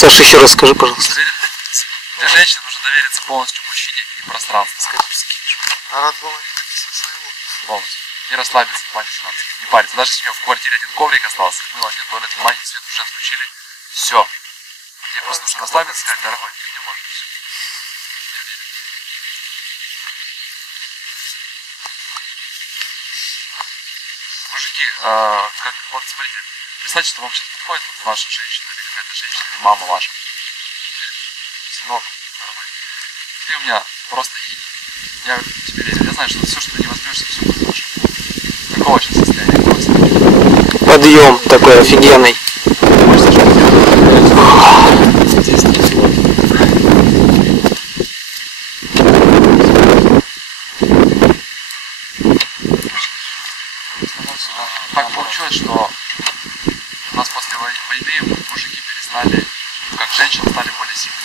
Саша, еще раз скажи, пожалуйста. Для женщины нужно довериться полностью мужчине и пространству. Она дома не дописывает своего. Полностью. И расслабиться в плане финансов. Не париться. Даже если у него в квартире один коврик остался, мыло нет, туалет, внимание, свет уже отключили. Все. Мне просто нужно расслабиться и сказать, дорогой, ты не можешь. Мужики, как, вот смотрите, представьте, что вам сейчас подходит вот ваша женщина или какая-то женщина, или мама ваша. Сынок, дорогой, ты у меня просто гений. Я тебе верю. Я знаю, что все, что ты не возьмешься, все будет хорошо. Какого сейчас состояния? Какого состояния? Подъем такой офигенный. Можете что-то делать? Здесь так получилось, что у нас после войны мужики перестали, как женщины, стали более сильными.